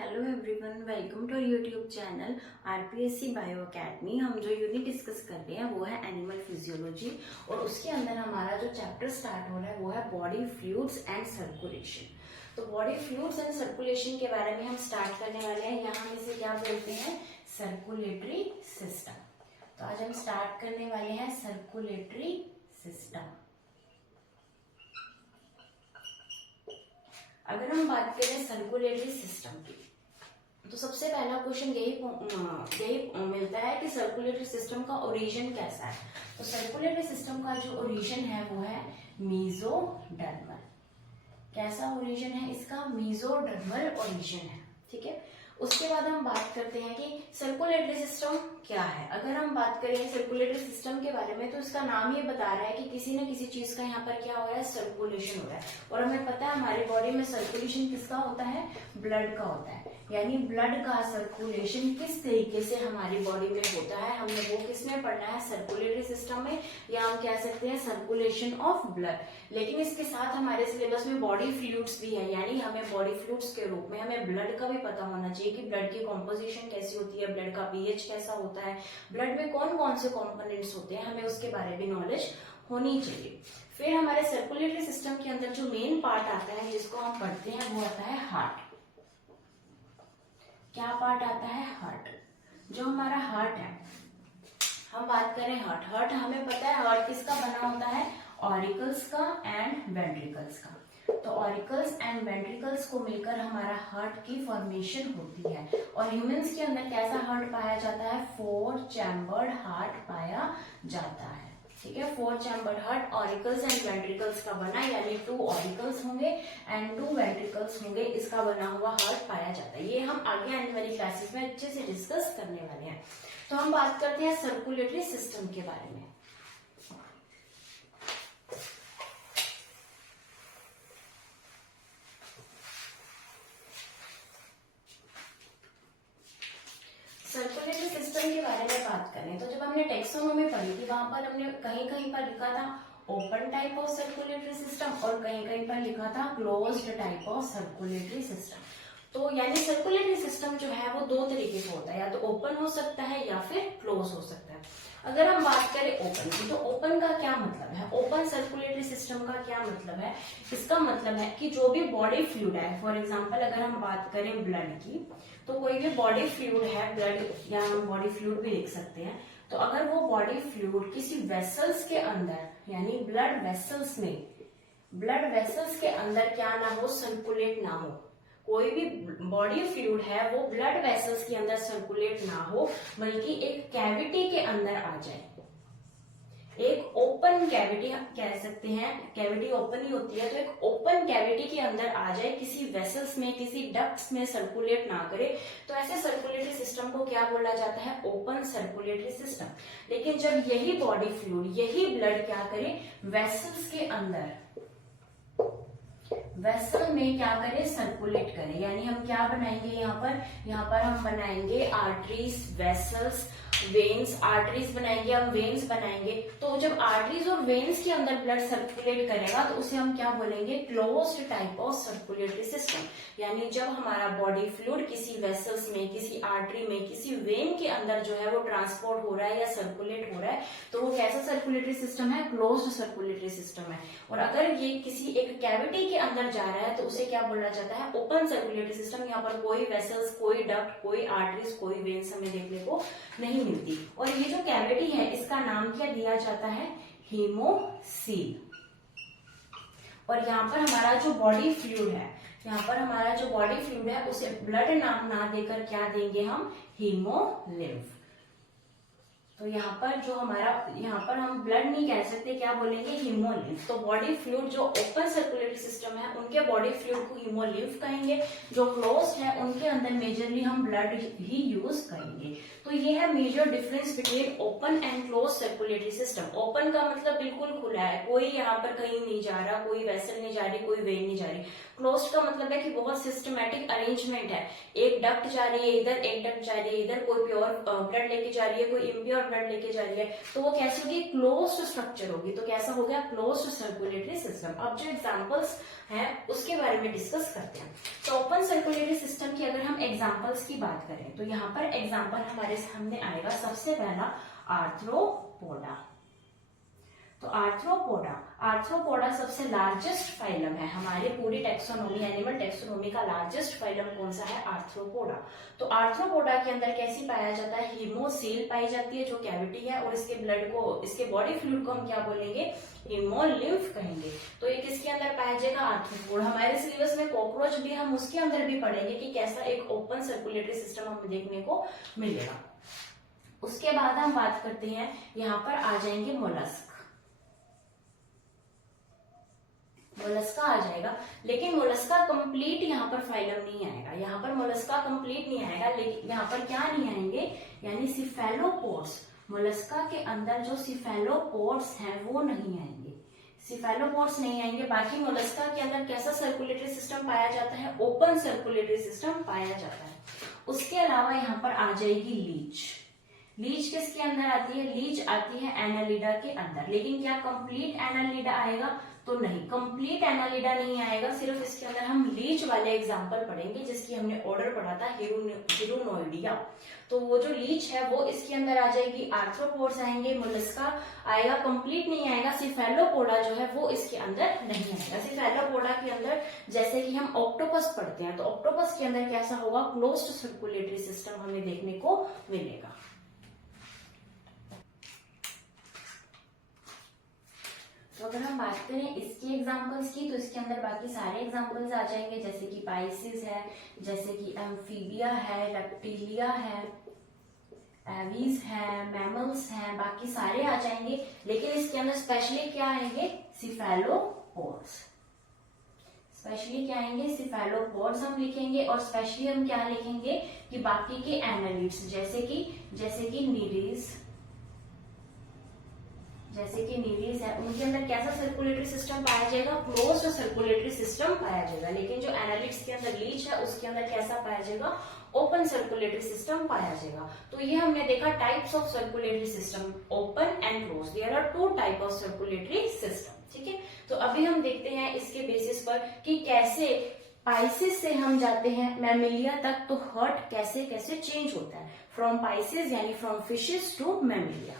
Hello everyone, welcome to YouTube channel RPSC bio academy. हम जो unit discuss कर रहे हैं वो है एनिमल फिजियोलॉजी और उसके अंदर हमारा जो चैप्टर स्टार्ट हो रहा है वो है बॉडी फ्लूइड्स एंड सर्कुलेशन। तो बॉडी फ्लूइड्स एंड सर्कुलेशन के बारे में हम स्टार्ट करने वाले हैं। यहाँ हम इसे क्या बोलते हैं? Circulatory system. तो आज हम स्टार्ट करने वाले हैं सर्कुलेटरी सिस्टम। अगर हम बात करें सर्कुलेटरी सिस्टम की तो सबसे पहला क्वेश्चन यही मिलता है कि सर्कुलेटरी सिस्टम का ओरिजिन कैसा है। तो सर्कुलेटरी सिस्टम का जो ओरिजिन है वो है मीजोडर्मल। कैसा ओरिजिन है इसका? मीजोडर्मल ओरिजिन है। ठीक है, उसके बाद हम बात करते हैं कि सर्कुलेटरी सिस्टम क्या है। अगर हम बात करें सर्कुलेटरी सिस्टम के बारे में तो इसका नाम ये बता रहा है कि किसी न किसी चीज का यहाँ पर क्या हो रहा है? सर्कुलेशन हो रहा है। और हमें पता है हमारी बॉडी में सर्कुलेशन किसका होता है? ब्लड का होता है। यानी ब्लड का सर्कुलेशन किस तरीके से हमारी बॉडी में होता है, हमने वो किसमें पढ़ना है? सर्कुलेटरी सिस्टम में, या हम कह सकते हैं सर्कुलेशन ऑफ ब्लड। लेकिन इसके साथ हमारे सिलेबस में बॉडी फ्लूइड्स भी है, यानी हमें बॉडी फ्लूइड्स के रूप में हमें ब्लड का भी पता होना चाहिए कि ब्लड की कॉम्पोजिशन कैसी होती है, ब्लड का पीएच कैसा होता है, ब्लड में कौन कौन से कॉम्पोनेंट्स होते हैं, हमें उसके बारे में नॉलेज होनी चाहिए। फिर हमारे सर्कुलेटरी सिस्टम के अंदर जो मेन पार्ट आता है जिसको हम पढ़ते हैं वो आता है हार्ट। क्या पार्ट आता है? हार्ट। जो हमारा हार्ट है, हम बात करें हार्ट हमें पता है हार्ट किसका बना होता है? ऑरिकल्स का एंड वेंट्रिकल्स का। तो ऑरिकल्स एंड वेंट्रिकल्स को मिलकर हमारा हार्ट की फॉर्मेशन होती है। और ह्यूमंस के अंदर कैसा हार्ट पाया जाता है? 4 चैम्बर्ड हार्ट पाया जाता है। ठीक है, 4 chambered heart auricles and ventricles का बना, यानी 2 ऑरिकल्स होंगे एंड 2 वेंट्रिकल्स होंगे, इसका बना हुआ हार्ट पाया जाता है। ये हम आगे आने वाली क्लासेस में अच्छे से डिस्कस करने वाले हैं। तो हम बात करते हैं सर्कुलेटरी सिस्टम के बारे में। सर्कुलेटरी सिस्टम के बारे में बात करें तो जब हमने टेक्सोनोमी पढ़ी थी वहां पर हमने कहीं कहीं पर लिखा था open type of circulatory system और कहीं कहीं पर लिखा था closed type of circulatory system. तो यानी सर्कुलेटरी सिस्टम जो है वो 2 तरीके से होता है, या तो ओपन हो सकता है या फिर क्लोज हो सकता है। अगर हम बात करें ओपन की तो ओपन का क्या मतलब है? ओपन सर्कुलेटरी सिस्टम का क्या मतलब है? इसका मतलब है कि जो भी बॉडी फ्लूइड है, फॉर एग्जांपल अगर हम बात करें ब्लड की तो कोई भी बॉडी फ्लूइड है, ब्लड या हम बॉडी फ्लूइड भी लिख सकते हैं, तो अगर वो बॉडी फ्लूइड किसी वेसल्स के अंदर यानी ब्लड वेसल्स के अंदर क्या ना हो? सर्कुलेट ना हो। कोई भी बॉडी फ्लूइड है वो ब्लड वेसल्स के अंदर सर्कुलेट ना हो, बल्कि एक कैविटी के अंदर आ जाए। एक ओपन कैविटी कह सकते हैं, कैविटी ओपन ही होती है, तो एक ओपन कैविटी के अंदर आ जाए, किसी वेसल्स में किसी डक्ट्स में सर्कुलेट ना करे, तो ऐसे सर्कुलेटरी सिस्टम को क्या बोला जाता है? Open circulatory system. लेकिन जब यही बॉडी फ्लूइड यही ब्लड क्या करे? वेसल्स के अंदर वेसल में क्या करें? सर्कुलेट करें, यानी हम क्या बनाएंगे यहाँ पर हम बनाएंगे आर्टरीज, वेसल्स, वेन्स। आर्टरीज बनाएंगे हम, वेन्स बनाएंगे। तो जब आर्टरीज और वेन्स के अंदर ब्लड सर्कुलेट करेगा तो उसे हम क्या बोलेंगे? Closed type of circulatory system. यानी जब हमारा बॉडी फ्लूइड किसी वेसल्स में, किसी आर्टरी में, किसी वेन के अंदर जो है वो ट्रांसपोर्ट हो रहा है या सर्कुलेट हो रहा है, तो वो कैसा सर्कुलेटरी सिस्टम है? क्लोज्ड सर्कुलेटरी सिस्टम है। और अगर ये किसी एक कैविटी के अंदर जा रहा है तो उसे क्या बोला जाता है? Open circulatory system. यहाँ पर कोई वेसल्स, कोई डक्ट, कोई आर्टरीज, कोई वेन्स हमें देखने को नहीं मिलती। और ये जो कैविटी है इसका नाम क्या दिया जाता है? हीमोसील। और यहाँ पर हमारा जो बॉडी फ्लूइड है उसे ब्लड नाम ना देकर क्या देंगे हम? हीमोलिम्फ। तो यहाँ पर हम ब्लड नहीं कह सकते, क्या बोलेंगे? हीमोलिम्फ। तो बॉडी फ्लूइड जो ओपन सर्कुलेटरी सिस्टम है उनके बॉडी फ्लूइड को हीमोलिम्फ कहेंगे, जो क्लोज है उनके अंदर मेजरली हम ब्लड ही यूज करेंगे। तो ये है major difference between open and close circulatory system. Open का मतलब बिल्कुल खुला है, कोई यहाँ पर कहीं नहीं जा रहा, कोई वेसल नहीं जा रही, कोई वेन नहीं जा रही। क्लोज्ड का मतलब है कि बहुत सिस्टमैटिक अरेंजमेंट है, एक डक्ट जा रही है इधर, एक डक्ट जा रही है इधर, कोई प्योर ब्लड लेके जा रही है, कोई इम्प्योर ब्लड लेके जा रही है, तो वो कैसी होगी, क्लोज्ड स्ट्रक्चर होगी। तो कैसा हो गया, क्लोज्ड सर्कुलेटरी सिस्टम। अब जो एग्जांपल्स हैं उसके बारे में डिस्कस करते हैं। तो ओपन सर्कुलेटरी सिस्टम की अगर हम एग्जांपल्स की बात करें तो यहाँ पर एग्जांपल हमारे सामने आएगा सबसे पहला आर्थ्रोपोडा। तो आर्थ्रोपोडा सबसे लार्जेस्ट फाइलम है हमारे पूरी टेक्सोनोमी, एनिमल टेक्सोनोमी का लार्जेस्ट फाइलम कौन सा है, आर्थ्रोपोडा। तो आर्थ्रोपोडा के अंदर कैसी पाया जाता है, हीमोसील पाई जाती है जो कैविटी है, और इसके ब्लड को, इसके बॉडी फ्लूइड को हम क्या बोलेंगे, हीमोलिम्फ कहेंगे। तो ये किसके अंदर पाया जाएगा, आर्थ्रोपोडा। हमारे सिलेबस में कॉकरोच भी हम उसके अंदर भी पढ़ेंगे कि कैसा एक ओपन सर्कुलेटरी सिस्टम हमें देखने को मिलेगा। उसके बाद हम बात करते हैं, यहाँ पर आ जाएंगे मोलस्क। मोलस्का आ जाएगा, लेकिन मोलस्का कंप्लीट यहाँ पर फाइलम नहीं आएगा, यहाँ पर मोलस्का कंप्लीट नहीं आएगा, लेकिन यहाँ पर क्या नहीं आएंगे, यानी सिफेलोपोड्स। मोलस्का के अंदर जो सिफेलोपोड्स हैं वो नहीं आएंगे, सिफेलोपोड्स नहीं आएंगे। बाकी मोलस्का के अंदर कैसा सर्कुलेटरी सिस्टम पाया जाता है, ओपन सर्कुलेटरी सिस्टम पाया जाता है। उसके अलावा यहाँ पर आ जाएगी लीच। लीच किसके अंदर आती है, लीच आती है एनालिडा के अंदर, लेकिन क्या कंप्लीट एनालिडा आएगा, तो नहीं, कंप्लीट एनालिडा नहीं आएगा। सिर्फ इसके अंदर हम लीच वाले एग्जांपल पढ़ेंगे जिसकी हमने ऑर्डर पढ़ा था, हिरुनोइडिया। तो वो जो लीच है वो इसके अंदर आ जाएगी, आर्थ्रोपोड्स आएंगे, मोलस्का आएगा, कंप्लीट नहीं आएगा। सिफेलोपोडा जो है वो इसके अंदर नहीं आएगा। सिफेलोपोडा के अंदर जैसे कि हम ऑक्टोपस पढ़ते हैं, तो ऑक्टोपस के अंदर कैसा होगा, क्लोज्ड सर्कुलेटरी सिस्टम हमें देखने को मिलेगा। तो अगर हम बात करें इसके एग्जांपल्स की, तो इसके अंदर बाकी सारे एग्जांपल्स आ जाएंगे, जैसे कि पाइसिस है, जैसे कि एम्फीबिया है, रेप्टिलिया है, एवीज है, मैमल्स हैं, बाकी सारे आ जाएंगे। लेकिन इसके अंदर स्पेशली क्या आएंगे, सिफेलोपोड्स। स्पेशली क्या आएंगे, सिफेलोपोड्स हम लिखेंगे, और स्पेशली हम क्या लिखेंगे कि बाकी के एनालिड्स जैसे कि नीरीज है, उनके अंदर कैसा सर्कुलेटरी सिस्टम पाया जाएगा, क्लोज्ड सर्कुलेटरी सिस्टम पाया जाएगा। लेकिन जो एनालिड्स के अंदर लीच है उसके अंदर कैसा पाया जाएगा, ओपन सर्कुलेटरी सिस्टम पाया जाएगा। तो ये हमने देखा types of circulatory system, open and close. There are 2 type of circulatory system, ठीक है। तो अभी हम देखते हैं इसके बेसिस पर कि कैसे पाइसिस से हम जाते हैं मैमिलिया तक, तो हार्ट कैसे कैसे चेंज होता है फ्रॉम पाइसिस यानी फ्रॉम फिशेस टू मैमिलिया।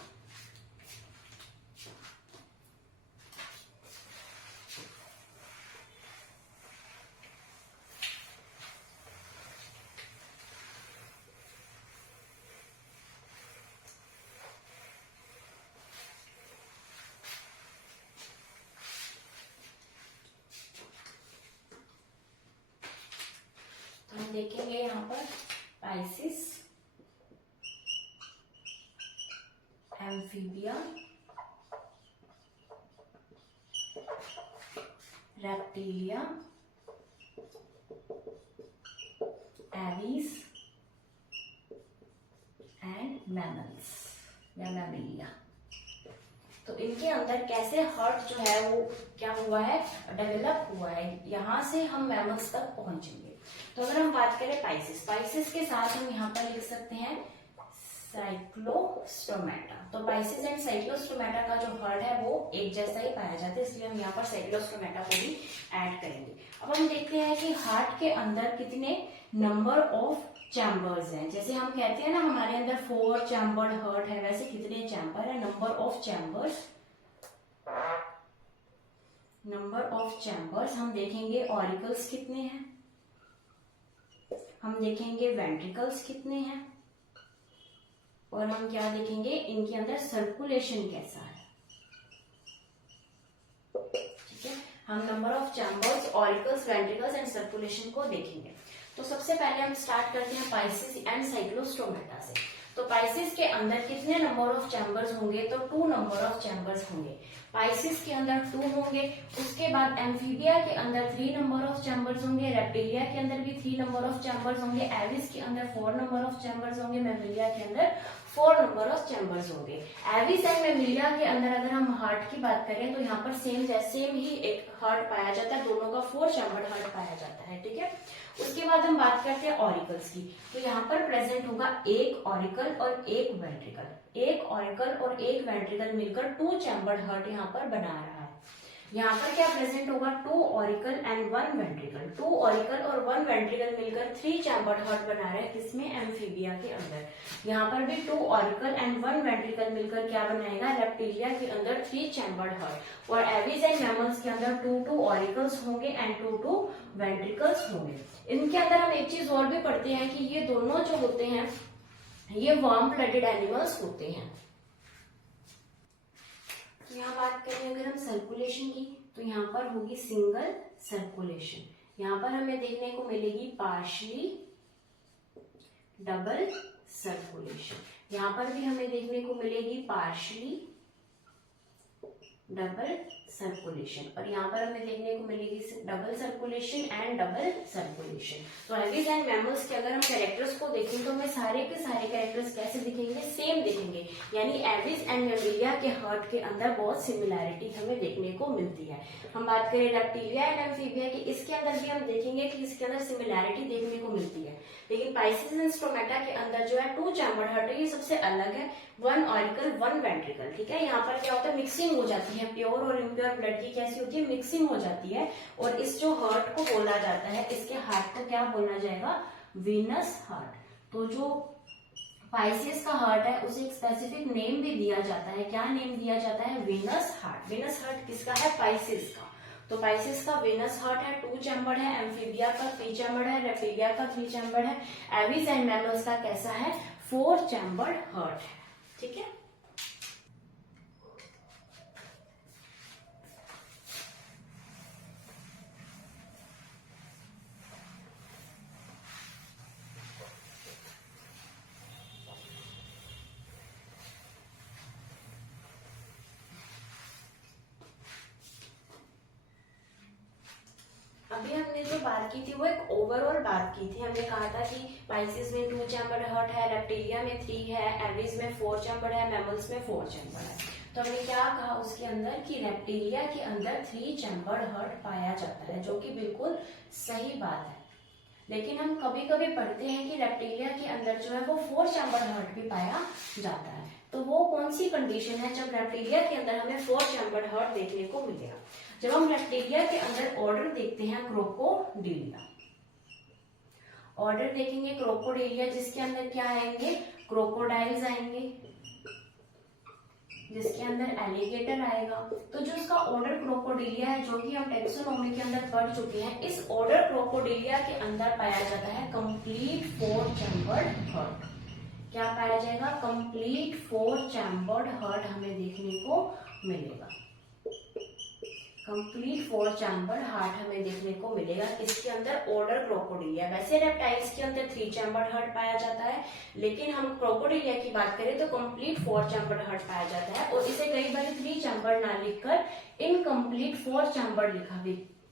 देखेंगे यहाँ पर Pisces, amphibia, reptilia, aves and mammals या मैमिलिया। तो इनके अंदर कैसे हार्ट जो है वो क्या हुआ है, डेवलप हुआ है, यहां से हम मैमल्स तक पहुंचेंगे। तो अगर हम बात करें पाइसिस के साथ हम यहाँ पर लिख सकते हैं साइक्लोस्टोमेटा। तो पाइसिस एंड साइक्लोस्टोमेटा का जो हार्ट है वो एक जैसा ही पाया जाता है, इसलिए हम यहाँ पर साइक्लोस्टोमेटा को भी ऐड करेंगे। अब हम देखते हैं कि हार्ट के अंदर कितने नंबर ऑफ चैम्बर्स हैं। जैसे हम कहते हैं ना हमारे अंदर 4 चैम्बर्ड हार्ट है, वैसे कितने चैम्बर है, नंबर ऑफ चैम्बर्स हम देखेंगे। ऑरिकल्स कितने हैं, हम देखेंगे वेंट्रिकल्स कितने हैं, और हम क्या देखेंगे, इनके अंदर सर्कुलेशन कैसा है, ठीक है। हम number of chambers, auricles, ventricles and circulation को देखेंगे। तो सबसे पहले हम स्टार्ट करते हैं पाइसिस एंड साइक्लोस्टोमेटा से। तो पाइसिस के अंदर कितने नंबर ऑफ चैम्बर्स होंगे, तो 2 नंबर ऑफ चैम्बर्स होंगे। पाइसिस के अंदर 2 होंगे। उसके बाद एम्फीबिया के अंदर 3 नंबर ऑफ चैम्बर्स होंगे, रेप्टिलिया के अंदर भी 3 नंबर ऑफ चैम्बर्स होंगे, एविस के अंदर 4 नंबर ऑफ चैम्बर्स होंगे, मैमिलिया के अंदर 4 नंबर ऑफ चैम्बर्स होंगे। एविस एंड मैमिलिया के अंदर अगर हम हार्ट की बात करें तो यहाँ पर सेम ही एक हार्ट पाया जाता है, दोनों का 4 चैम्बर्ड हार्ट पाया जाता है, ठीक है। उसके बाद हम बात करते हैं ऑरिकल्स की। तो यहाँ पर प्रेजेंट होगा एक ऑरिकल और एक वेंट्रिकल। एक ऑरिकल और एक वेंट्रिकल मिलकर 2 चैम्बर्ड हार्ट यहाँ पर बना रहा है। यहाँ पर क्या प्रेजेंट होगा, 2 ऑरिकल एंड 1 वेंट्रिकल। 2 ऑरिकल और 1 वेंट्रिकल मिलकर 3 चैम्बर्ड हार्ट बना रहे हैं, किसमें, एम्फीबिया के अंदर। यहाँ पर भी 2 ऑरिकल एंड 1 वेंट्रिकल मिलकर क्या बनाएगा, रेप्टिलिया के अंदर 3 चैम्बर्ड हार्ट। और एविज एंड मैमल्स के अंदर 2 ऑरिकल्स होंगे एंड 2 वेंट्रिकल्स होंगे। इनके अंदर हम एक चीज और भी पढ़ते हैं कि ये दोनों जो होते हैं ये वार्म ब्लडेड एनिमल्स होते हैं। तो यहाँ बात करें अगर हम सर्कुलेशन की, तो यहाँ पर होगी सिंगल सर्कुलेशन। यहाँ पर हमें देखने को मिलेगी पार्शली डबल सर्कुलेशन। यहाँ पर भी हमें देखने को मिलेगी पार्शली डबल सर्कुलेशन, और यहाँ पर हमें देखने को मिलेगी double circulation and double circulation. तो एविज एंड मैमल्स के अगर हम कैरेक्टर्स को देखें तो हमें सारे के सारे कैरेक्टर्स कैसे दिखेंगे, सेम दिखेंगे। यानी एविज एंड मैमलिया के हार्ट के अंदर बहुत सिमिलैरिटी हमें देखने को मिलती है। हम बात करें रेप्टिलिया एंड एम्फीबिया की, इसके अंदर भी हम देखेंगे कि इसके अंदर सिमिलैरिटी देखने को मिलती है। लेकिन पाइसेस एंड स्टोमेटा के अंदर जो है 2 चैम्बर्ड हार्ट है, ये सबसे अलग है, 1 ऑरिकल 1 वेंट्रिकल। ठीक है, यहाँ पर क्या होता है, मिक्सिंग हो जाती है, प्योर और इम्प्योर ब्लड की कैसी होती है, मिक्सिंग हो जाती है। और इस जो हार्ट को बोला जाता है, इसके हार्ट को क्या बोला जाएगा, वीनस हार्ट। तो जो पाइसेस का हार्ट है उसे एक स्पेसिफिक नेम भी दिया जाता है। क्या नेम दिया जाता है, वीनस हार्ट। वीनस हार्ट किसका है, पाइसेस का। तो पाइसेस का वीनस हार्ट है, 2 चैम्बर्ड है। एम्फीबिया का 3 चैम्बर्ड है। रेप्टिलिया का 3 चैम्बर्ड है। एविज एंड मैमल्स का कैसा है, 4 चैम्बर्ड हार्ट है। ठीक है, अभी हमने जो बात की थी वो एक ओवरऑल बात की थी। हमने कहा था कि पाइसेस में 2 चैम्बर्ड हार्ट है, रेप्टिलिया में 3 है, एविज में 4 चैम्बर्ड है, मैमल्स में 4 चैम्बर्ड है। तो हमने क्या कहा उसके अंदर कि रेप्टिलिया के अंदर 3 चैम्बर्ड हार्ट पाया जाता है, जो कि बिल्कुल सही बात है। लेकिन हम कभी कभी पढ़ते हैं कि रेप्टिलिया के अंदर जो है वो 4 चैम्बर्ड हार्ट भी पाया जाता है। तो वो कौन सी कंडीशन है जब रेप्टिलिया के अंदर हमें 4 चैम्बर्ड हार्ट देखने को मिलेगा, जब हम रेप्टिलिया के अंदर ऑर्डर देखते हैं क्रोकोडिलिया। ऑर्डर देखेंगे क्रोकोडिलिया, जिसके अंदर क्या आएंगे, क्रोकोडाइल्स आएंगे, जिसके अंदर एलिगेटर आएगा। तो जो इसका ऑर्डर क्रोकोडिलिया है, जो कि हम टेक्सोनोमी के अंदर पढ़ चुके हैं, इस ऑर्डर क्रोकोडिलिया के अंदर पाया जाता है कंप्लीट 4 चैम्बर्ड हार्ट। क्या पाया जाएगा, कंप्लीट 4 चैम्बर्ड हार्ट हमें देखने को मिलेगा। कंप्लीट 4 चैम्बर्ड हार्ट हमें देखने को मिलेगा किसके अंदर, ऑर्डर क्रोकोडिलिया। वैसे रेप्टाइल्स के अंदर 3 चैम्बर्ड हार्ट पाया जाता है, लेकिन हम क्रोकोडिलिया की बात करें तो कंप्लीट 4 चैम्बर्ड हार्ट पाया जाता है। और इसे कई बार 3 चैम्बर्ड ना लिखकर इनकम्प्लीट 4 चैम्बर्ड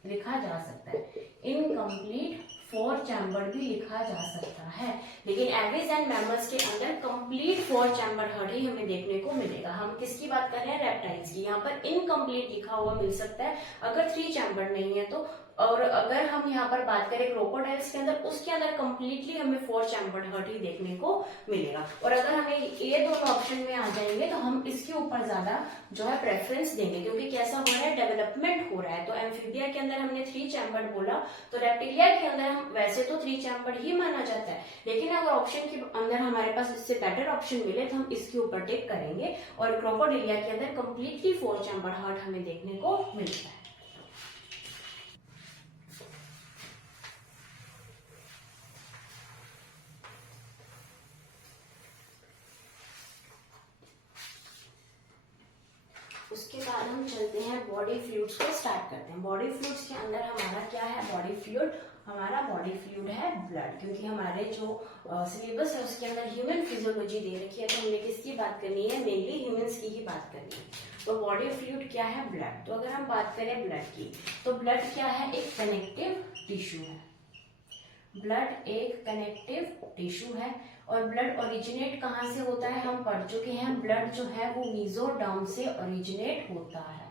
लिखा जा सकता है। इनकम्प्लीट 4 चैम्बर्ड भी लिखा जा सकता है। लेकिन एविज एंड मैमल्स के अंदर कंप्लीट 4 चैम्बर्ड हार्ट ही हमें देखने को मिलेगा। हम किसकी बात कर रहे हैं, रेप्टाइल्स की। यहाँ पर इनकम्प्लीट लिखा हुआ मिल सकता है अगर 3 चैम्बर्ड नहीं है तो। और अगर हम यहाँ पर बात करें क्रोकोडाइल्स के अंदर, उसके अंदर कंप्लीटली हमें 4 चैम्बर्ड हार्ट ही देखने को मिलेगा। और अगर हमें ये दोनों ऑप्शन में आ जाएंगे तो हम इसके ऊपर ज्यादा जो है प्रेफरेंस देंगे, क्योंकि कैसा हो रहा है, डेवलपमेंट हो रहा है। तो एम्फीबिया के अंदर हमने 3 चैम्बर्ड बोला, तो रेप्टिलिया के अंदर हम वैसे तो 3 चैम्बर्ड ही माना जाता है, लेकिन अगर ऑप्शन के अंदर हमारे पास इससे बेटर ऑप्शन मिले तो हम इसके ऊपर टिक करेंगे। और क्रोकोडिलिया के अंदर कंप्लीटली 4 चैम्बर्ड हार्ट हमें देखने को मिलता है। उसके बाद हम चलते हैं बॉडी फ्लूइड्स को स्टार्ट करते हैं। बॉडी फ्लूइड्स के अंदर हमारा क्या है, बॉडी फ्लूइड, हमारा बॉडी फ्लूइड है ब्लड। क्योंकि हमारे जो सिलेबस है उसके अंदर ह्यूमन फिजियोलॉजी दे रखी है, तो हमने किसकी बात करनी है, मेनली ह्यूमंस की ही बात करनी है। तो बॉडी फ्लूइड क्या है, ब्लड। तो अगर हम बात करें ब्लड की, तो ब्लड क्या है, एक कनेक्टिव टिश्यू है। ब्लड एक कनेक्टिव टिश्यू है। और ब्लड ओरिजिनेट कहाँ से होता है, हम पढ़ चुके हैं, ब्लड जो है वो मीजोडर्म से ओरिजिनेट होता है।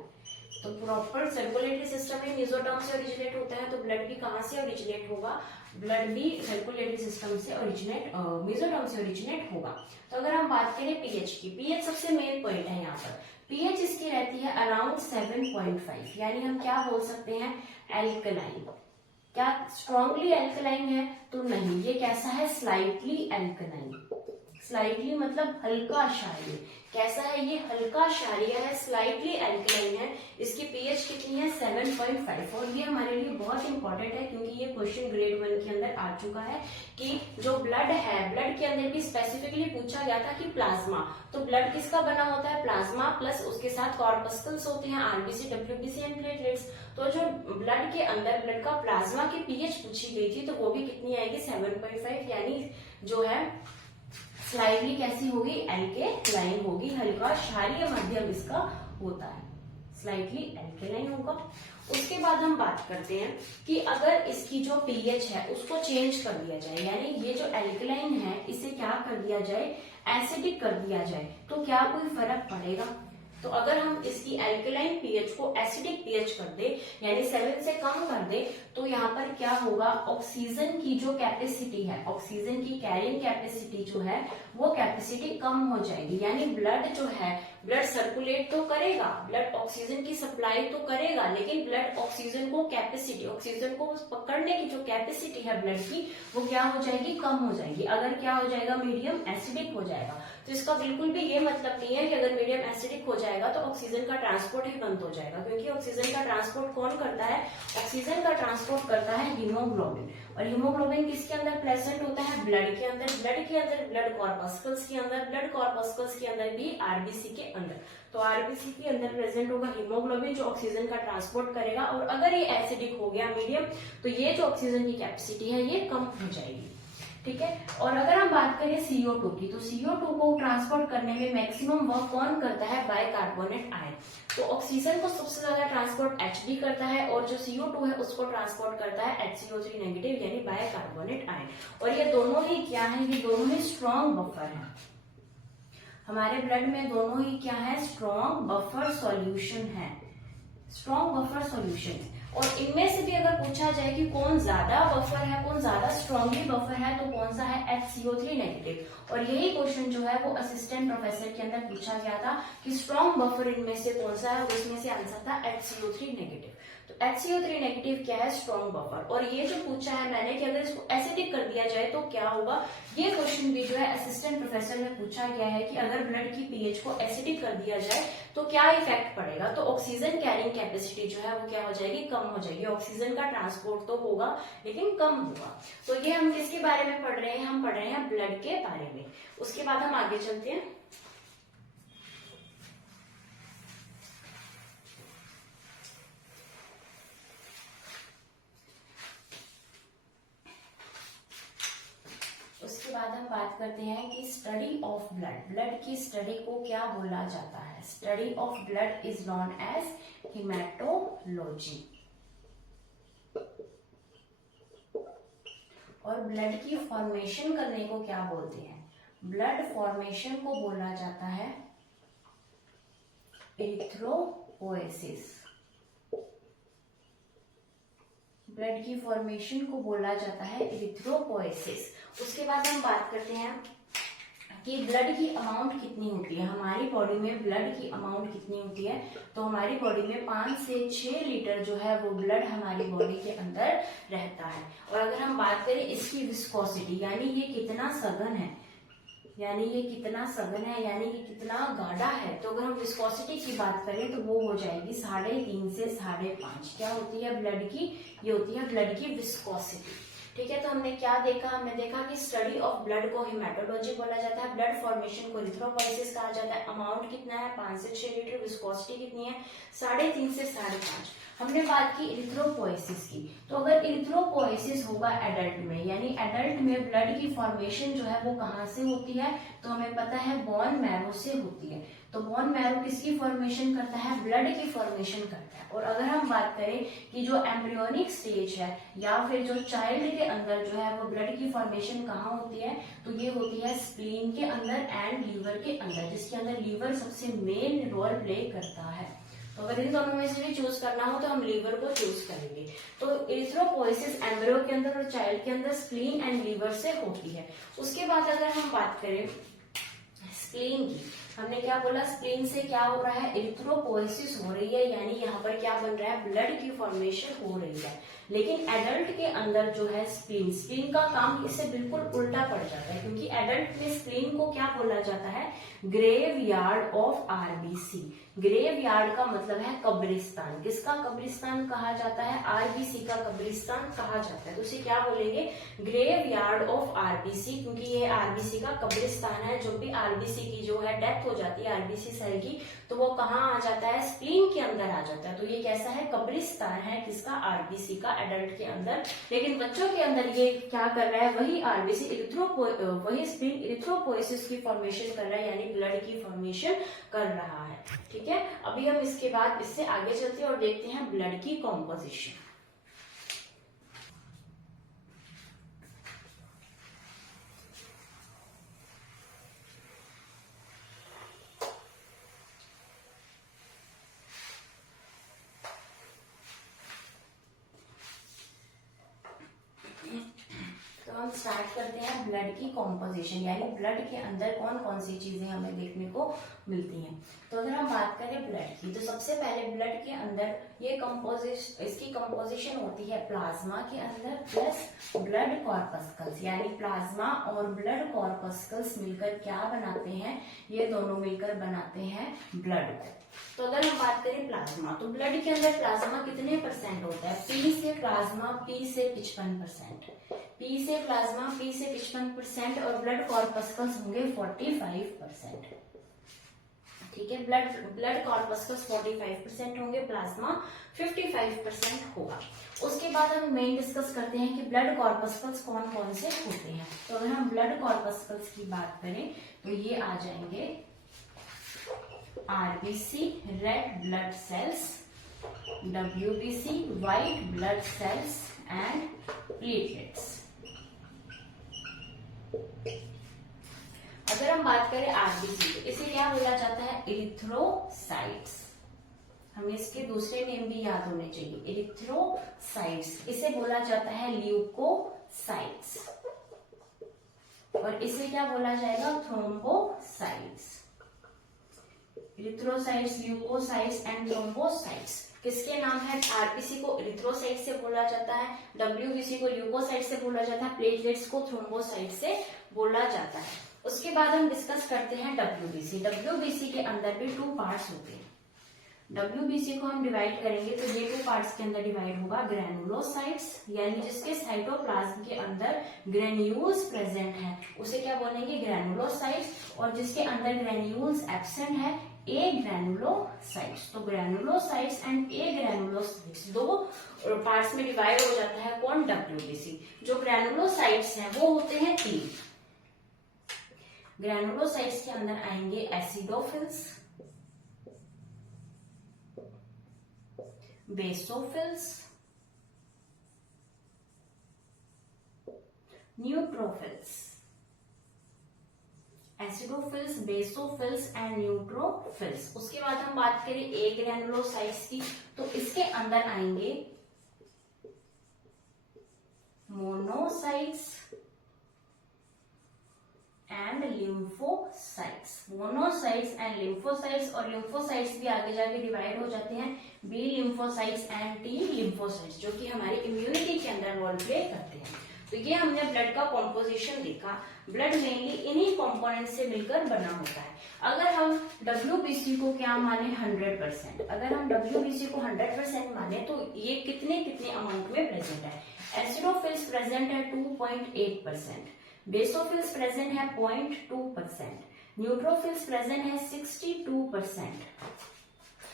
तो प्रॉपर सर्कुलेटरी सिस्टम में मेसोडर्म से ओरिजिनेट होता है, तो ब्लड भी कहाँ से ओरिजिनेट होगा, ब्लड भी सर्कुलेटरी सिस्टम से ओरिजिनेट, मेसोडर्म से ओरिजिनेट होगा। तो अगर हम बात करें पीएच की, पीएच सबसे मेन पॉइंट है यहाँ पर, पीएच इसकी रहती है अराउंड 7.5, यानी हम क्या बोल सकते हैं, एल्कलाइन। क्या स्ट्रॉन्गली एल्कलाइन है, तो नहीं, ये कैसा है, स्लाइटली एल्कलाइन। स्लाइटली मतलब हल्का क्षारीय, कैसा है, ये हल्का क्षारीय है, स्लाइटली एल्कलाइन है। इसकी पीएच कितनी है, 7.5, और ये हमारे लिए बहुत इंपॉर्टेंट है क्योंकि ये क्वेश्चन ग्रेड 1 के अंदर आ चुका है कि जो ब्लड है, ब्लड के अंदर भी स्पेसिफिकली पूछा गया था कि प्लाज्मा, तो ब्लड किसका बना होता है, प्लाज्मा प्लस उसके साथ कॉर्पस्कल्स होते हैं, आरबीसी, डब्ल्यूबीसी एंड प्लेटलेट्स। तो जो ब्लड के अंदर ब्लड का प्लाज्मा की पीएच पूछी गई थी, तो वो भी कितनी आएगी, 7.5, यानी जो है स्लाइटली कैसी होगी, एल्केलाइन होगी, हल्का क्षारीय मध्यम इसका होता है, स्लाइटली एल्केलाइन होगा। उसके बाद हम बात करते हैं कि अगर इसकी जो पीएच है उसको चेंज कर दिया जाए, यानी ये जो एल्केलाइन है इसे क्या कर दिया जाए, एसिडिक कर दिया जाए, तो क्या कोई फर्क पड़ेगा। तो अगर हम इसकी एल्केलाइन पीएच को एसिडिक पीएच कर दे, यानी 7 से कम कर दे, तो यहाँ पर क्या होगा, ऑक्सीजन की जो कैपेसिटी है, ऑक्सीजन की कैरिंग कैपेसिटी जो है वो कैपेसिटी कम हो जाएगी, यानी ब्लड जो है, ब्लड सर्कुलेट तो करेगा, ब्लड ऑक्सीजन की सप्लाई तो करेगा, लेकिन ब्लड ऑक्सीजन को कैपेसिटी, ऑक्सीजन को पकड़ने की जो कैपेसिटी है ब्लड की, वो क्या हो जाएगी, कम हो जाएगी। अगर क्या हो जाएगा, मीडियम एसिडिक हो जाएगा। तो इसका बिल्कुल भी ये मतलब नहीं है कि अगर मीडियम एसिडिक हो जाएगा तो ऑक्सीजन का ट्रांसपोर्ट ही बंद हो जाएगा, क्योंकि ऑक्सीजन का ट्रांसपोर्ट कौन करता है, ऑक्सीजन का ट्रांसपोर्ट करता है हीमोग्लोबिन, और हीमोग्लोबिन किसके अंदर प्रेजेंट होता है, ब्लड के अंदर, ब्लड के अंदर ब्लड कॉर्पस्कल्स के अंदर, ब्लड कॉर्पस्कल्स के अंदर भी आरबीसी के अंदर। तो आरबीसी के अंदर प्रेजेंट होगा हीमोग्लोबिन जो ऑक्सीजन का ट्रांसपोर्ट करेगा, और अगर ये एसिडिक हो गया मीडियम, तो ये जो ऑक्सीजन की कैपेसिटी है ये कम हो जाएगी, ठीक है। और अगर हम बात करें CO2 की, तो CO2 को ट्रांसपोर्ट करने में मैक्सिमम वर्क कौन करता है, बाइकार्बोनेट आयन। तो ऑक्सीजन को सबसे ज्यादा ट्रांसपोर्ट H करता है, और जो CO2 है उसको ट्रांसपोर्ट करता है HCO3 नेगेटिव, यानी बाइकार्बोनेट आयन। और ये दोनों ही क्या है, ये दोनों ही स्ट्रॉन्ग बफर है हमारे ब्लड में, दोनों ही क्या है, स्ट्रॉन्ग बफर सॉल्यूशन है, स्ट्रॉन्ग बफर सॉल्यूशन। और इनमें से भी अगर पूछा जाए कि कौन ज्यादा बफर है, कौन ज्यादा स्ट्रॉन्गली बफर है, तो कौन सा है, HCO3 नेगेटिव। और यही क्वेश्चन जो है वो असिस्टेंट प्रोफेसर के अंदर पूछा गया था कि स्ट्रॉन्ग बफर इनमें से कौन सा है, और उसमें से आंसर था HCO3 नेगेटिव। तो HCO3 नेगेटिव क्या है, स्ट्रॉन्ग बफर। और ये जो पूछा है मैंने कि अगर इसको एसिडिक कर दिया जाए तो क्या होगा, ये क्वेश्चन भी जो है असिस्टेंट प्रोफेसर में पूछा गया है कि अगर ब्लड की पीएच को एसिडिक कर दिया जाए तो क्या इफेक्ट पड़ेगा। तो ऑक्सीजन कैरिंग कैपेसिटी जो है वो क्या हो जाएगी, कम हो जाएगी। ऑक्सीजन का ट्रांसपोर्ट तो होगा लेकिन कम होगा। तो ये हम किसके बारे में पढ़ रहे हैं, हम पढ़ रहे हैं ब्लड के बारे में। उसके बाद हम आगे चलते हैं। उसके बाद हम बात करते हैं कि स्टडी ऑफ ब्लड, ब्लड की स्टडी को क्या बोला जाता है। Study of blood is known as haematology. और ब्लड की फॉर्मेशन करने को क्या बोलते हैं, ब्लड फॉर्मेशन को बोला जाता है एरिथ्रोपोएसिस। ब्लड की फॉर्मेशन को बोला जाता है एरिथ्रोपोएसिस। उसके बाद हम बात करते हैं कि ब्लड की अमाउंट कितनी होती है, हमारी बॉडी में ब्लड की अमाउंट कितनी होती है। तो हमारी बॉडी में 5 से 6 लीटर जो है वो ब्लड हमारी बॉडी के अंदर रहता है। और अगर हम बात करें इसकी विस्कोसिटी, यानी ये कितना सघन है, यानी ये कितना सघन है, यानी ये कितना गाढ़ा है, तो अगर हम विस्कोसिटी की बात करें तो वो हो जाएगी 3.5 से 5.5। क्या होती है ब्लड की, ये होती है ब्लड की विस्कोसिटी। ठीक है, तो हमने क्या देखा, हमने देखा कि स्टडी ऑफ ब्लड को हिमेटोलॉजी बोला जाता है, ब्लड फॉर्मेशन को एरिथ्रोपोएसिस कहा जाता है। अमाउंट कितना है, 5 से 6 लीटर। विस्कोसिटी कितनी है, 3.5 से 5.5। हमने बात की एरिथ्रोपोएसिस की, तो अगर एरिथ्रोपोएसिस होगा एडल्ट में, यानी एडल्ट में ब्लड की फॉर्मेशन जो है वो कहाँ से होती है, तो हमें पता है बोन मैरो से होती है। तो बोन मैरो किसकी फॉर्मेशन करता है, ब्लड की फॉर्मेशन करता है। और अगर हम बात करें कि जो एम्ब्रियोनिक स्टेज है या फिर जो चाइल्ड के अंदर जो है वो ब्लड की फॉर्मेशन कहाँ होती है, तो ये होती है स्प्लीन के अंदर एंड लीवर के अंदर, जिसके अंदर लीवर सबसे मेन रोल प्ले करता है। तो अगर इन दोनों में से भी चूज करना हो तो हम लीवर को चूज करेंगे। तो एरिथ्रोपोएसिस एम्ब्रियो के अंदर और चाइल्ड के अंदर स्प्लीन एंड लीवर से होती है। उसके बाद अगर हम बात करें स्प्लीन की, हमने क्या बोला, स्प्लीन से क्या हो रहा है, एरिथ्रोपोएसिस हो रही है, यानी यहाँ पर क्या बन रहा है, ब्लड की फॉर्मेशन हो रही है। लेकिन एडल्ट के अंदर जो है स्प्लीन का काम इससे बिल्कुल उल्टा पड़ जाता है, क्योंकि एडल्ट में स्प्लीन को क्या बोला जाता है, ग्रेवयार्ड ऑफ आरबीसी। ग्रेवयार्ड का मतलब है कब्रिस्तान। किसका कब्रिस्तान कहा जाता है, आरबीसी का कब्रिस्तान कहा जाता है। तो उसे क्या बोलेंगे, ग्रेवयार्ड ऑफ आरबीसी, क्योंकि ये आरबीसी का कब्रिस्तान है। जो भी आरबीसी की जो है डेथ हो जाती है आरबीसी सेल की, तो वो कहाँ आ जाता है, स्प्लीन के अंदर आ जाता है। तो ये कैसा है, कब्रिस्तान है किसका, आरबीसी का, एडल्ट के अंदर। लेकिन बच्चों के अंदर ये क्या कर रहा है, वही आरबीसी वही स्प्लीन एरिथ्रोपोएसिस की फॉर्मेशन कर रहा है, यानी ब्लड की फॉर्मेशन कर रहा है। ठीक है, अभी हम इसके बाद इससे आगे चलते हैं और देखते हैं ब्लड की कॉम्पोजिशन। हम स्टार्ट करते हैं ब्लड की कॉम्पोजिशन, यानी ब्लड के अंदर कौन कौन सी चीजें हमें देखने को मिलती हैं। तो अगर हम बात करें ब्लड की, तो सबसे पहले ब्लड के अंदर ये इसकी कंपोजिशन होती है प्लाज्मा के अंदर प्लस ब्लड कॉर्पस्कल्स, यानी प्लाज्मा और ब्लड कॉर्पस्कल्स मिलकर क्या बनाते हैं, ये दोनों मिलकर बनाते हैं ब्लड को। तो अगर हम बात करें प्लाज्मा, तो ब्लड के अंदर प्लाज्मा कितने परसेंट होता है, पी से प्लाज्मा पी से 55%, पी से प्लाज्मा पी से 55% और ब्लड कॉर्पस्कल्स होंगे 45%। ठीक है, ब्लड कॉर्पस्कल्स 45% होंगे, प्लाज्मा 55% होगा। उसके बाद हम मेन डिस्कस करते हैं कि ब्लड कॉर्पस्कल्स कौन कौन से होते हैं। तो अगर हम ब्लड कॉर्पस्कल्स की बात करें तो ये आ जाएंगे RBC red blood cells, WBC white blood cells and platelets. अगर हम बात करें आरबीसी, तो इसे क्या बोला जाता है, एरिथ्रोसाइट्स। हमें इसके दूसरे नेम भी याद होने चाहिए, एरिथ्रोसाइट्स। इसे बोला जाता है ल्यूकोसाइट्स, और इसे क्या बोला जाएगा, thrombocytes. Erythrocytes, leucocytes and thrombocytes किसके नाम है, आरबीसी को एरिथ्रोसाइट से बोला जाता है, डब्ल्यूबीसी को ल्यूकोसाइट से बोला जाता है, प्लेटलेट्स को थ्रोम्बोसाइट से बोला जाता है। उसके बाद हम डिस्कस करते हैं डब्ल्यूबीसी। डब्ल्यूबीसी के अंदर भी 2 पार्ट्स होते हैं। डब्ल्यूबीसी को हम डिवाइड करेंगे तो ये 2 पार्ट्स के अंदर डिवाइड होगा, ग्रैनुलोसाइट्स, यानी जिसके साइटोप्लाज्म के अंदर ग्रेन्यूल्स प्रेजेंट है उसे क्या बोलेंगे, ग्रैनुलोसाइट्स, और जिसके अंदर ग्रेन्यूल्स एब्सेंट है, ए ग्रैनुलोसाइट्स। तो granulocytes and A granulocytes 2 parts में डिवाइड हो जाता है कौन, डब्ल्यूबीसी। जो ग्रैनुलोसाइट्स हैं वो होते हैं 3। ग्रैनुलोसाइट्स के अंदर आएंगे acidophils, basophils, neutrophils. Acidophils, basophils and neutrophils. उसके बाद हम बात करें ए ग्रैनुलोसाइट्स की, तो इसके अंदर आएंगे monocytes and lymphocytes. Monocytes and lymphocytes, और लिम्फोसाइट्स भी आगे जाके डिवाइड हो जाते हैं B lymphocytes and T lymphocytes, जो कि हमारी इम्यूनिटी के अंदर रोल प्ले करते हैं। तो ये हमने ब्लड का कॉम्पोजिशन देखा। ब्लड मेनली इन्हीं कंपोनेंट से मिलकर बना होता है। अगर हम डब्ल्यूबीसी को क्या माने, 100%, अगर हम डब्ल्यूबीसी को 100% माने तो ये कितने अमाउंट में प्रेजेंट है। एसिडोफिल्स प्रेजेंट है 2.8%, बेसोफिल्स प्रेजेंट है 0.2%, न्यूट्रोफिल्स प्रेजेंट है 62%,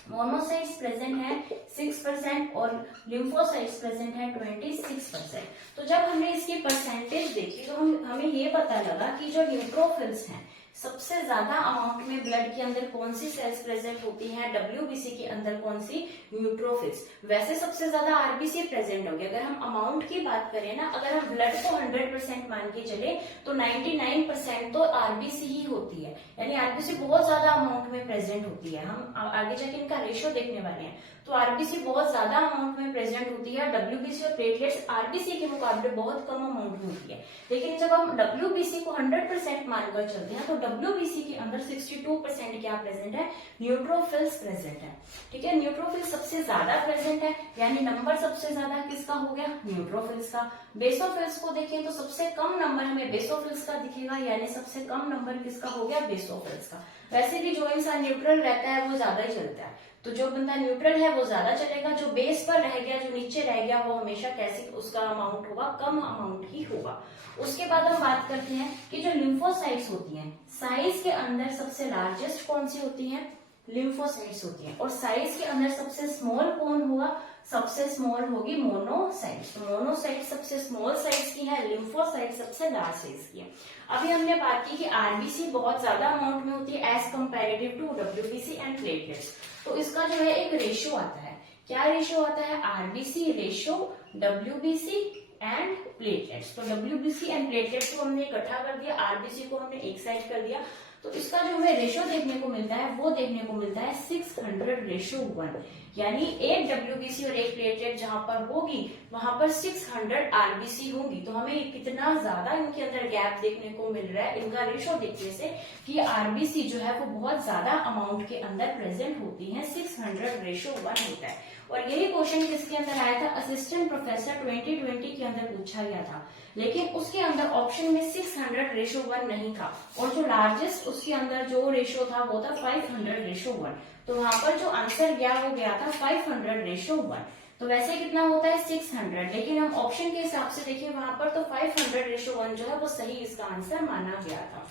मोनोसाइट्स प्रेजेंट है 6% और लिम्फोसाइट्स प्रेजेंट है 26%। तो जब हमने इसकी परसेंटेज देखी तो हमें ये पता लगा कि जो न्यूट्रोफिल्स हैं, सबसे ज्यादा अमाउंट में ब्लड के अंदर कौन सी सेल्स प्रेजेंट होती हैं, डब्ल्यूबीसी के अंदर कौन सी, न्यूट्रोफिल्स। वैसे सबसे ज्यादा आरबीसी प्रेजेंट होगी। अगर हम अमाउंट की बात करें ना, अगर हम ब्लड को 100% मान के चले तो 99% तो आरबीसी ही होती है, यानी आरबीसी बहुत ज्यादा अमाउंट में प्रेजेंट होती है। हम आगे जाके इनका रेशियो देखने वाले हैं। तो आरबीसी बहुत ज्यादा अमाउंट में प्रेजेंट होती है, डब्ल्यूबीसी और प्लेटलेट्स आरबीसी के मुकाबले बहुत कम अमाउंट में होती है। लेकिन जब हम डब्ल्यूबीसी को 100% मानकर चलते हैं तो डब्ल्यूबीसी के अंदर 62% क्या प्रेजेंट है, न्यूट्रोफिल्स प्रेजेंट है। ठीक है, न्यूट्रोफिल्स सबसे ज्यादा प्रेजेंट है, यानी नंबर सबसे ज्यादा किसका हो गया, न्यूट्रोफिल्स का। बेसोफिल्स को देखें तो सबसे कम नंबर हमें बेसोफिल्स का दिखेगा, यानी सबसे कम नंबर किसका हो गया, बेसोफिल्स का। वैसे भी जो इंसान न्यूट्रल रहता है वो ज्यादा ही चलता है, तो जो बंदा न्यूट्रल है वो ज्यादा चलेगा, जो बेस पर रह गया, जो नीचे रह गया, वो हमेशा कैसे उसका अमाउंट होगा, कम अमाउंट ही होगा। उसके बाद हम बात करते हैं कि जो लिम्फोसाइट्स होती हैं, साइज के अंदर सबसे लार्जेस्ट कौन सी होती है, लिम्फोसाइट्स होती हैं। और साइज के अंदर सबसे स्मॉल कौन होगा, सबसे स्मॉल होगी मोनोसाइट्स। तो मोनोसाइट सबसे स्मॉल साइज की है, लिम्फोसाइट सबसे लार्ज साइज की है। अभी हमने बात की कि आरबीसी बहुत ज्यादा अमाउंट में होती है as comparative to WBC and platelets. तो इसका जो है एक रेशियो आता है, क्या रेशियो आता है, RBC ratio WBC and platelets. तो डब्ल्यूबीसी एंड प्लेटलेट्स को हमने इकट्ठा कर दिया, आरबीसी को हमने एक साइड कर दिया। तो इसका जो हमें रेशियो देखने को मिलता है वो देखने को मिलता है 600:1, यानी एक डब्ल्यूबीसी और एक प्लेटलेट जहां पर होगी वहां पर 600 आरबीसी होंगी। तो हमें कितना ज्यादा इनके अंदर गैप देखने को मिल रहा है इनका रेशियो देखने से, कि आरबीसी जो है वो बहुत ज्यादा अमाउंट के अंदर प्रेजेंट होती है, 600:1 होता है। और यही क्वेश्चन किसके अंदर आया था, असिस्टेंट प्रोफेसर 2020 के अंदर पूछा गया था, लेकिन उसके अंदर ऑप्शन में 600:1 नहीं था, और जो लार्जेस्ट उसके अंदर जो रेशियो था वो था 500:1। तो वहां पर जो आंसर गया वो गया था 500:1। तो वैसे कितना होता है 600, लेकिन हम ऑप्शन के हिसाब से देखिए वहां पर तो 500:1 जो है वो सही इसका आंसर माना गया था।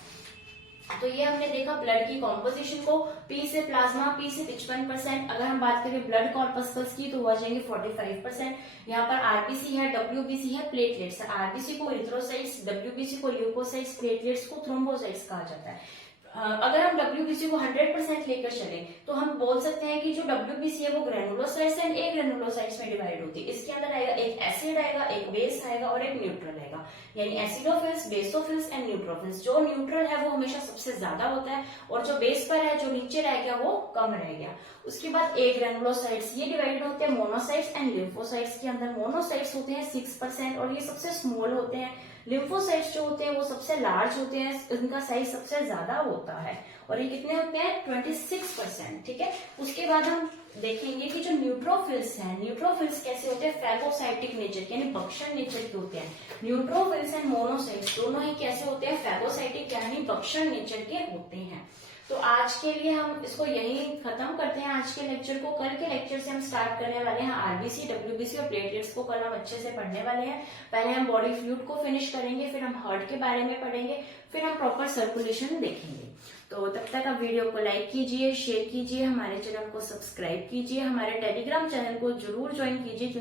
तो ये हमने देखा ब्लड की कॉम्पोजिशन को, पी से प्लाज्मा, पी से 55%। अगर हम बात करें ब्लड कॉर्पस्कल्स की तो वो आ जाएंगे 45%। यहाँ पर आरबीसी है, डब्ल्यूबीसी है, प्लेटलेट्स है। आरबीसी को इरिथ्रोसाइट्स, डब्ल्यूबीसी को ल्यूकोसाइट्स, प्लेटलेट्स को थ्रोम्बोसाइट्स कहा जाता है। अगर हम डब्ल्यूबीसी को 100% लेकर चले तो हम बोल सकते हैं कि जो डब्ल्यूबीसी है वो ग्रेनुलोसाइट्स एंड ए ग्रेनुलोसाइट्स में डिवाइड होती है। इसके अंदर आएगा एक एसिड आएगा, एक बेस आएगा और एक न्यूट्रल आएगा, यानी एसिडोफिल्स, बेसोफिल्स एंड न्यूट्रोफिल्स। जो न्यूट्रल है वो हमेशा सबसे ज्यादा होता है, और जो बेस पर है, जो नीचे रह गया, वो कम रह गया। उसके बाद ए ग्रेनुलोसाइट्स, ये डिवाइड होते हैं मोनोसाइट्स एंड लिम्फोसाइट्स के अंदर। मोनोसाइट्स होते हैं 6% और ये सबसे स्मॉल होते हैं। लिम्फोसाइट्स जो होते हैं वो सबसे लार्ज होते हैं, इनका साइज सबसे ज्यादा होता है, और ये कितने होते हैं 26%। ठीक है, उसके बाद हम देखेंगे कि जो न्यूट्रोफिल्स हैं, न्यूट्रोफिल्स कैसे होते हैं, फैगोसाइटिक नेचर के, यानी भक्षण नेचर के होते हैं। न्यूट्रोफिल्स एंड मोनोसाइट्स दोनों ही कैसे होते हैं, फैगोसाइटिक यानी भक्षण नेचर के होते हैं। तो आज के लिए हम इसको यही खत्म करते हैं, आज के लेक्चर को। कल के लेक्चर से हम स्टार्ट करने वाले हैं आरबीसी, डब्ल्यूबीसी और प्लेटलेट्स को कल हम अच्छे से पढ़ने वाले हैं। पहले हम बॉडी फ्लूइड को फिनिश करेंगे, फिर हम हार्ट के बारे में पढ़ेंगे, फिर हम प्रॉपर सर्कुलेशन देखेंगे। तो तब तक आप वीडियो को लाइक कीजिए, शेयर कीजिए, हमारे चैनल को सब्सक्राइब कीजिए, हमारे टेलीग्राम चैनल को जरूर ज्वाइन कीजिए, क्योंकि